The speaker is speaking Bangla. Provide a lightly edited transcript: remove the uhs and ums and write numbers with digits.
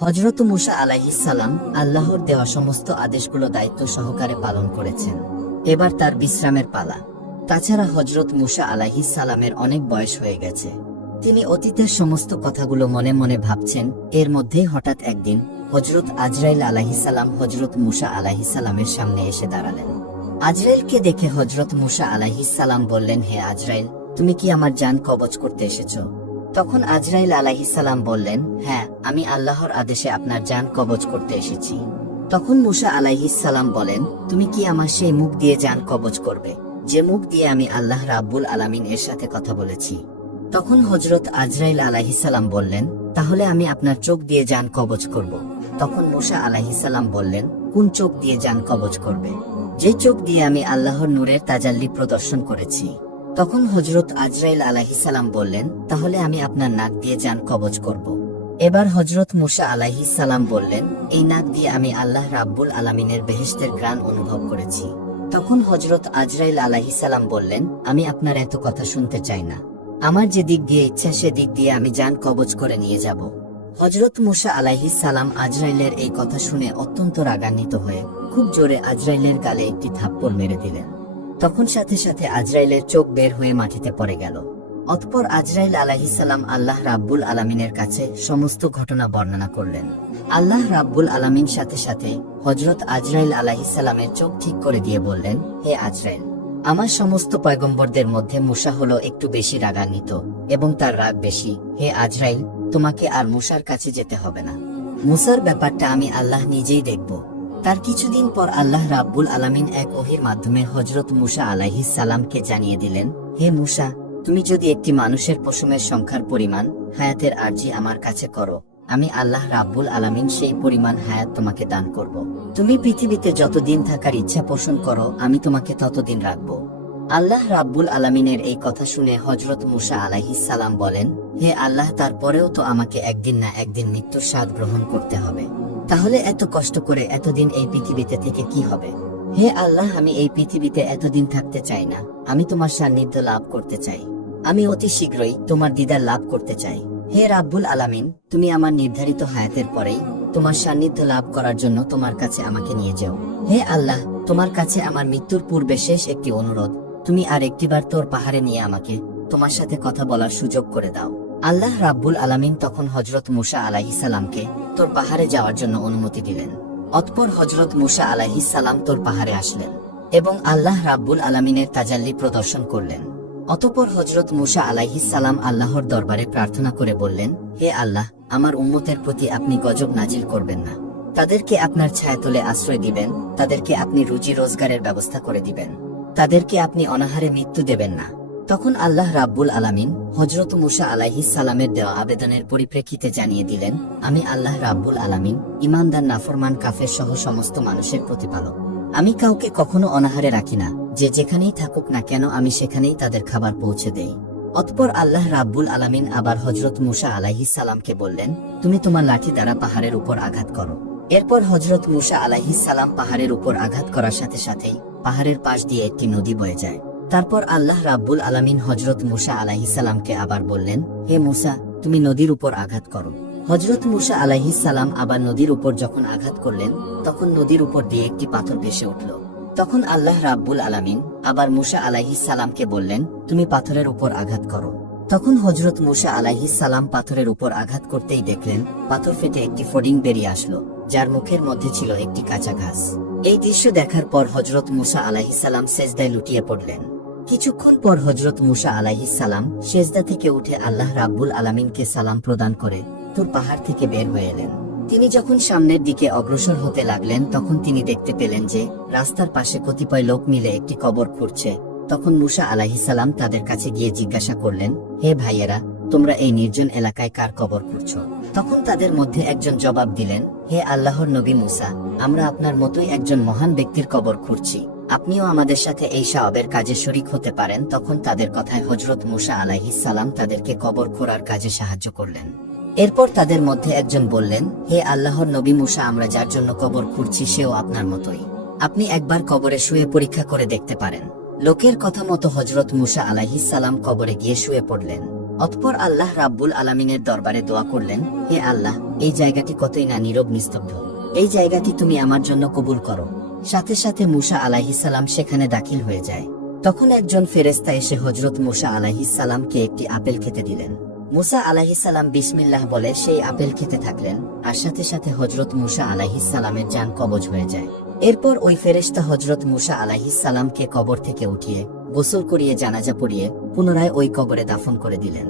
হযরত মুসা আলাইহিস সালাম আল্লাহর দেওয়া সমস্ত আদেশগুলো দায়িত্ব সহকারে পালন করেছেন। এবার তার বিশ্রামের পালা। তাছাড়া হযরত মুসা আলাইহিস সালামের অনেক বয়স হয়ে গেছে। তিনি অতীতের সমস্ত কথাগুলো মনে মনে ভাবছেন। এর মধ্যেই হঠাৎ একদিন হযরত আজরাইল আলাইহিস সালাম হযরত মুসা আলাইহিস সালামের সামনে এসে দাঁড়ালেন। আজরাইলকে দেখে হযরত মুসা আলাইহিস সালাম বললেন, হে আজরাইল, তুমি কি আমার জান কবজ করতে এসেছো? তখন আজরাইল আলাইহিস সালাম বললেন, হ্যাঁ, আমি আল্লাহর আদেশে আপনার জান কবজ করতে এসেছি। তখন মুসা আলাইহিস সালাম বলেন, তুমি কি আমার সেই মুখ দিয়ে জান কবজ করবে, যে মুখ দিয়ে আমি আল্লাহ রাব্বুল আলামিন এর সাথে কথা বলেছি? তখন হযরত আজরাইল আলাইহিস সালাম বললেন, তাহলে আমি আপনার চোখ দিয়ে জান কবজ করব। তখন মুসা আলাইহিস সালাম বললেন, কোন চোখ দিয়ে জান কবজ করবে? যে চোখ দিয়ে আমি আল্লাহর নূরের তাজাল্লি প্রদর্শন করেছি। তখন হযরত আজরাইল আলাইহিস সালাম বললেন, তাহলে আমি আপনার নাক দিয়ে জান কবজ করব। এবার হযরত মুসা আলাইহিস সালাম বললেন, এই নাক দিয়ে আমি আল্লাহ রাব্বুল আলামিনের বেহেশতের ঘ্রাণ অনুভব করেছি। তখন হযরত আজরাইল আলাইহিস সালাম বললেন, আমি আপনার এত কথা শুনতে চাই না। আমার যে দিক দিয়ে ইচ্ছা সে দিক দিয়ে আমি জান কবজ করে নিয়ে যাব। হযরত মুসা আলাইহিস সালাম আজরাইলের এই কথা শুনে অত্যন্ত রাগান্বিত হয়ে খুব জোরে আজরাইলের গালে একটি থাপ্পড় মেরে দিলেন। তখন সাথে সাথে আজরাইলের চোখ বের হয়ে মাটিতে পড়ে গেল। অতঃপর আজরাইল আলাইহিস সালাম আল্লাহ রাব্বুল আলামিনের কাছে সমস্ত ঘটনা বর্ণনা করলেন। আল্লাহ রাব্বুল আলামিন সাথে সাথে হযরত আজরাইল আলাইহিস সালামের চোখ ঠিক করে দিয়ে বললেন, হে আজরাইল, আমার সমস্ত পয়গম্বরদের মধ্যে মুসা হলো একটু বেশি রাগান্বিত এবং তার রাগ বেশি। হে আজরাইল, তোমাকে আর মুসার কাছে যেতে হবে না। মুসার ব্যাপারটা আমি আল্লাহ নিজেই দেখব। তার কিছুদিন পর আল্লাহ রাব্বুল আলামিন এক ওহীর মাধ্যমে হযরত মুসা আলাইহিস সালামকে জানিয়ে দিলেন, হে মুসা, তুমি যদি একটি মানুষের পশমের সংখ্যার পরিমাণ হায়াতের আরজি আমার কাছে করো, আমি আল্লাহ রাব্বুল আলামিন সেই পরিমাণ হায়াত তোমাকে দান করব। তুমি পৃথিবীতে যতদিন থাকার ইচ্ছা পোষণ করো, আমি তোমাকে ততদিন রাখব। আল্লাহ রাব্বুল আলামিনের এই কথা শুনে হযরত মুসা আলাইহিস সালাম বলেন, হে আল্লাহ, তারপরেও তো আমাকে একদিন না একদিন মৃত্যুর স্বাদ গ্রহণ করতে হবে। তাহলে এত কষ্ট করে এতদিন এই পৃথিবীতে থেকে কি হবে? হে আল্লাহ, আমি এই পৃথিবীতে এতদিন থাকতে চাই না। আমি তোমার সান্নিধ্য লাভ করতে চাই। আমি অতি শীঘ্রই তোমার দিদার লাভ করতে চাই। হে রাব্বুল আলামিন, তুমি আমার নির্ধারিত হায়াতের পরেই তোমার সান্নিধ্য লাভ করার জন্য তোমার কাছে আমাকে নিয়ে যাও। হে আল্লাহ, তোমার কাছে আমার মৃত্যুর পূর্বে শেষ একটি অনুরোধ, তুমি আর একটিবার তোর পাহাড়ে নিয়ে আমাকে তোমার সাথে কথা বলার সুযোগ করে দাও। আল্লাহ রাব্বুল আলামিন তখন হযরত মুসা আলাইহিস সালামকে তোর পাহাড়ে যাওয়ার জন্য অনুমতি দিলেন। অতঃপর হযরত মুসা আলাইহিস সালাম তোর পাহাড়ে আসলেন এবং আল্লাহ রাব্বুল আলামিনের তাজাল্লি প্রদর্শন করলেন। অতঃপর হযরত মুসা আলাইহিস সালাম আল্লাহর দরবারে প্রার্থনা করে বললেন, হে আল্লাহ, আমার উম্মতের প্রতি আপনি গজব নাজিল করবেন না। তাদেরকে আপনার ছায়াতলে আশ্রয় দিবেন, তাদেরকে আপনি রুজি রোজগারের ব্যবস্থা করে দিবেন, তাদেরকে আপনি অনাহারে মৃত্যু দেবেন না। তখন আল্লাহ রাব্বুল আলামিন হযরত মুসা আলাইহিস সালামের দেওয়া আবেদনের পরিপ্রেক্ষিতে জানিয়ে দিলেন, আমি আল্লাহ রাব্বুল আলামিন ঈমানদার নাফরমান কাফের সহ সমস্ত মানুষের প্রতিপালক। আমি কাউকে কখনো অনাহারে রাখি না, যে যেখানেই থাকুক না কেন আমি সেখানেই তাদের খাবার পৌঁছে দেই। অতঃপর আল্লাহ রাব্বুল আলামিন আবার হযরত মুসা আলাইহিস সালামকে বললেন, তুমি তোমার লাঠি দ্বারা পাহাড়ের উপর আঘাত করো। এরপর হযরত মুসা আলাইহিস সালাম পাহাড়ের উপর আঘাত করার সাথে সাথেই পাহাড়ের পাশ দিয়ে একটি নদী বয়ে যায়। তারপর আল্লাহ রাব্বুল আলামিন হযরত মুসা আলাইহিস সালামকে আবার বললেন, হে মুসা, তুমি নদীর উপর আঘাত করো। হযরত মুসা আলাইহিস সালাম আবার নদীর উপর যখন আঘাত করলেন, তখন নদীর উপর দিয়ে একটি পাথর ভেসে উঠল। তখন আল্লাহ রাব্বুল আলামিন আবার মুসা আলাইহিস সালামকে বললেন, তুমি পাথরের উপর আঘাত করো। তখন হযরত মুসা আলাইহিস সালাম পাথরের উপর আঘাত করতেই দেখলেন পাথর ফেটে একটি ফডিং বেরিয়ে আসলো, যার মুখের মধ্যে ছিল একটি কাঁচা ঘাস। এই দৃশ্য দেখার পর হযরত মুসা আলাইহিস সালাম সেজদায় লুটিয়ে পড়লেন। কিছুক্ষণ পর হযরত মুসা আলাইহিস সালাম সেজদা থেকে উঠে আল্লাহ রাব্বুল আলামিনকে সালাম প্রদান করে তুর পাহাড় থেকে বের হয়ে এলেন। তিনি যখন সামনের দিকে অগ্রসর হতে লাগলেন, তখন তিনি দেখতে পেলেন যে রাস্তার পাশে কতিপয় লোক মিলে একটি কবর খুঁড়ছে। তখন মুসা আলাইহিস সালাম তাদের কাছে গিয়ে জিজ্ঞাসা করলেন, হে ভাইয়েরা, তোমরা এই নির্জন এলাকায় কার কবর খুঁড়ছো? তখন তাদের মধ্যে একজন জবাব দিলেন, হে আল্লাহর নবী মুসা, আমরা আপনার মতোই একজন মহান ব্যক্তির কবর খুঁড়ছি। আপনিও আমাদের সাথে এই সওয়াবের কাজে শরীক হতে পারেন। তখন তাদের কথায় হযরত মুসা আলাইহিস সালাম তাদেরকে কবর খোঁড়ার কাজে সাহায্য করলেন। এরপর তাদের মধ্যে একজন বললেন, হে আল্লাহর নবী মুসা, আমরা যার জন্য কবর খুঁড়ছি সেও আপনার মতোই। আপনি একবার কবরে শুয়ে পরীক্ষা করে দেখতে পারেন। লোকের কথা মতো হযরত মুসা আলাইহিস সালাম কবরে গিয়ে শুয়ে পড়লেন। অতঃপর আল্লাহ রাব্বুল আলামিনের দরবারে দোয়া করলেন, হে আল্লাহ, এই জায়গাটি কতই না নীরব নিস্তব্ধ, এই জায়গাটি তুমি আমার জন্য কবুল করো। সাথে সাথে মূসা আলাইহিস সালাম সেখানে দাখিল হয়ে যায়। তখন একজন ফেরেশতা এসে হযরত মূসা আলাইহিস সালামকে একটি আপেল খেতে দিলেন। মূসা আলাইহিস সালাম বিসমিল্লাহ বলে সেই আপেল খেতে থাকলেন, আর সাথে সাথে হযরত মূসা আলাইহিস সালামের জান কবজ হয়ে যায়। এরপর ওই ফেরেশতা হযরত মূসা আলাইহিস সালামকে কবর থেকে উঠিয়ে গোসল করিয়ে জানাজা পড়িয়ে পুনরায় ওই কবরে দাফন করে দিলেন।